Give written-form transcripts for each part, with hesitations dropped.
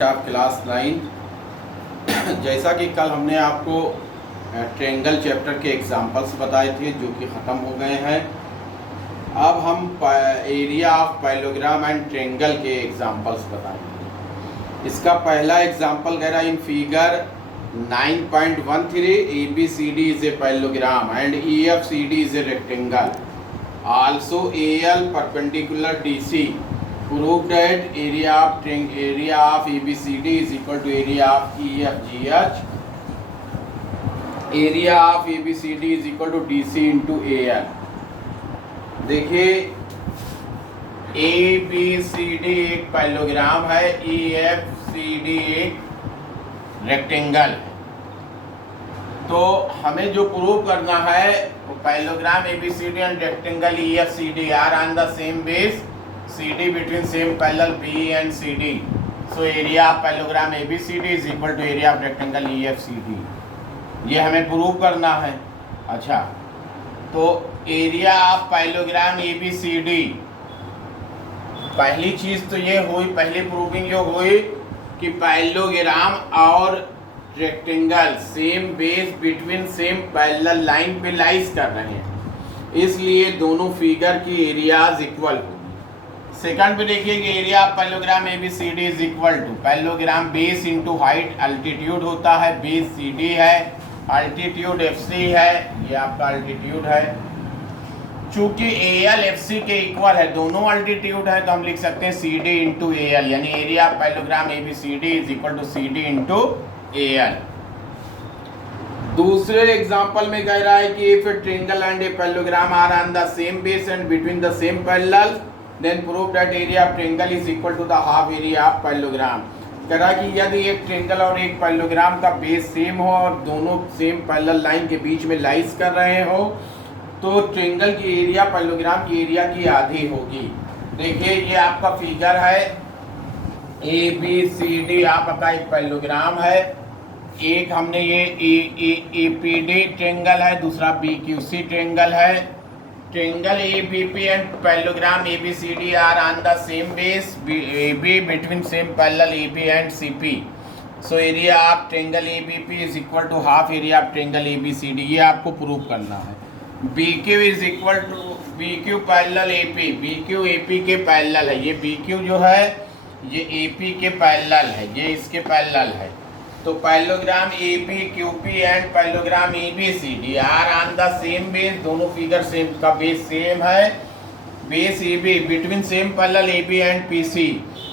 आप क्लास 9 जैसा कि कल हमने आपको ट्रेंगल चैप्टर के एग्जांपल्स बताए थे जो कि ख़त्म हो गए हैं। अब हम area of parallelogram and triangle के एग्जांपल्स बताएंगे। इसका पहला एग्जांपल कह रहा है in figure 9.13 ABCD is a parallelogram and EFCD is a rectangle also AL perpendicular DC prove that area of ABCD is equal to area of EFGH. Area of ABCD is equal to DC into AL. देखिए ABCD एक parallelogram है, EFCD एक rectangle है। तो हमें जो prove करना है वो parallelogram ABCD and rectangle EFCD are on the same base CD between same parallel B and CD. So area of parallelogram ABCD is equal to area of rectangle EFCD. ये हमें prove करना है। अच्छा, तो area of parallelogram ABCD, पहली चीज़ तो ये हुई, पहली प्रूविंग जो हुई कि पैरेललोग्राम और rectangle same base between same parallel line पे लाइज कर रहे हैं, इसलिए दोनों फिगर की एरियाज इक्वल हो। सेकंड पे देखिए कि area of parallelogram ABCD is equal to parallelogram base into height altitude होता है, बेस CD है, अल्टीट्यूड FC है, ये आपका अल्टीट्यूड है। चूंकि AL FC के इक्वल है, दोनों अल्टीट्यूड है, तो हम लिख सकते हैं CD इंटू AL, यानी area of parallelogram ABCD is equal to CD into AL। दूसरे एग्जाम्पल में कह रहा है कि if a triangle and a parallelogram are on the same base and between the same parallel then prove that area of triangle is equal to the half area of parallelogram। कह रहा है कि यदि एक ट्रेंगल और एक parallelogram का base same हो और दोनों सेम पैरेलल लाइन के बीच में लाइज कर रहे हो तो ट्रेंगल की एरिया पैरेललोग्राम की एरिया की आधी होगी। देखिए ये आपका फिगर है, ABCD आपका एक पैरेललोग्राम है, एक हमने ये APD ट्रेंगल है, दूसरा BQC ट्रेंगल है। Triangle ABP and parallelogram ABCD are on the same base AB between same parallel AB and CP। So area of triangle ABP is equal to half area of triangle ABCD, ये आपको prove करना है। BQ is equal to BQ parallel AP, BQ AP के parallel है, ये BQ जो है ये AP के पैरेलल है, ये इसके पैरेलल है। तो parallelogram ABQP and parallelogram ABCD are on the same base, दोनों फिगर सेम का बेस सेम है, base AB between same parallel AB and PC।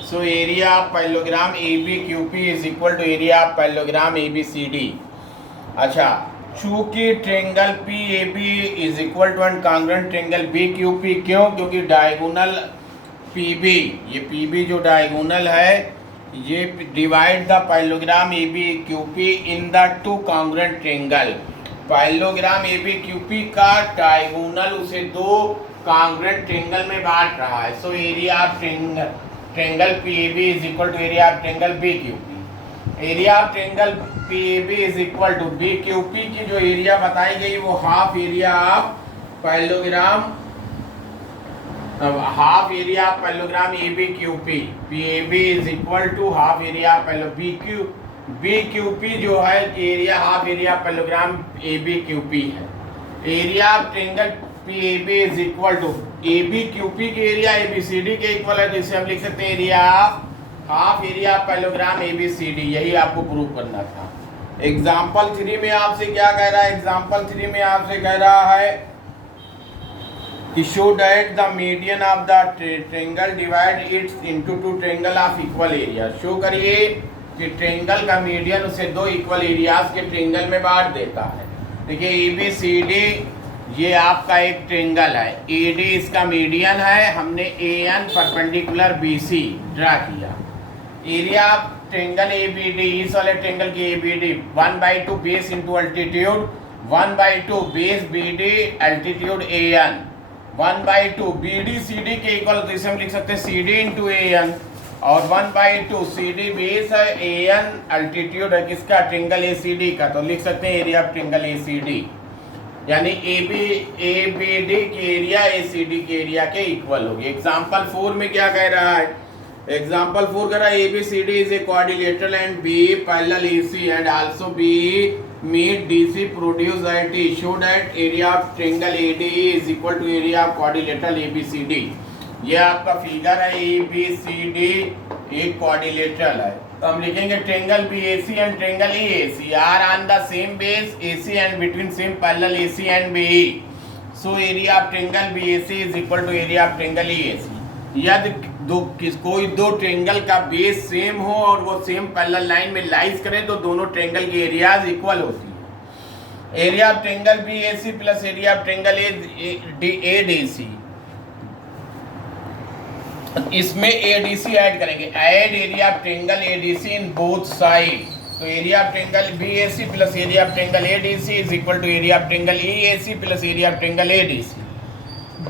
So area of parallelogram ABQP is equal to area of parallelogram ABCD। अच्छा, चूंकि triangle PAB is equal to and congruent triangle BQP, क्यों? क्योंकि diagonal PB, ये PB जो diagonal है ये divide the parallelogram ABQP in the two congruent triangle. Parallelogram ABQP का diagonal उसे दो कांग्रुएंट ट्रेंगल में बांट रहा है। So area of triangle PAB is equal to area of triangle BQP। Area of triangle PAB is equal to BQP की जो area बताई गई वो half area of parallelogram, half area of parallelogram ABQP, PAB is equal to half area of BQP जो है area half area of parallelogram ABQP है। Area of triangle PAB is equal to ABQP की area ABCD के equal है, तो इसे हम लिख सकते हैं area of half area of parallelogram ABCD। यही आपको प्रूव करना था। एग्जाम्पल 3 में आपसे क्या कह रहा है? एग्जाम्पल 3 में आपसे कह रहा है कि show that the median of the triangle divide it into two triangle of equal area। Show करिए कि ट्रेंगल का मीडियन उसे दो इक्वल एरियाज के ट्रेंगल में बांट देता है। देखिए ABCD ये आपका एक ट्रेंगल है, AD इसका मीडियन है, हमने AN परपेंडिकुलर BC ड्रा किया। एरिया ऑफ ट्रेंगल ABD, इस वाले ट्रेंगल की ABD 1/2 base into altitude, 1/2 base BD altitude AN, 1/2 BD CD के इक्वल, तो इसे हम लिख सकते हैं CD इंटू AN, और 1/2 CD बेस है, AN अल्टीट्यूड है किसका? ट्रेंगल ACD का, तो लिख सकते हैं एरिया ऑफ ट्रेंगल ACD, यानी ABD की एरिया ACD की एरिया के इक्वल होगी। एग्जाम्पल 4 में क्या कह रहा है Example 4 करा ABCD is a quadrilateral and B parallel AC and also B meet DC produce at show that area of triangle ADE is equal to area of quadrilateral ABCD। ये आपका figure है ABCD एक quadrilateral है, तो हम लिखेंगे triangle BAC and triangle EAC are on the same base AC and between same parallel AC and BE, so area of triangle BAC is equal to area of triangle EAC। यदि कोई दो triangle का base same हो और वो same parallel line में lies करें तो दोनों ट्रायंगल की एरियाज इक्वल होती है। Area of triangle BAC plus area of triangle ADC, इसमें ADC ऐड करेंगे, add area of triangle ADC in both side, तो area of triangle BAC plus area of triangle ADC is equal to area of triangle EAC plus area of triangle ADC।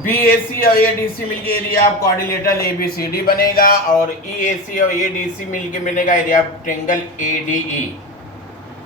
BAC और ADC मिलके area of quadrilateral ABCD बनेगा और EAC और ADC मिलके मिलेगा area of triangle ADE।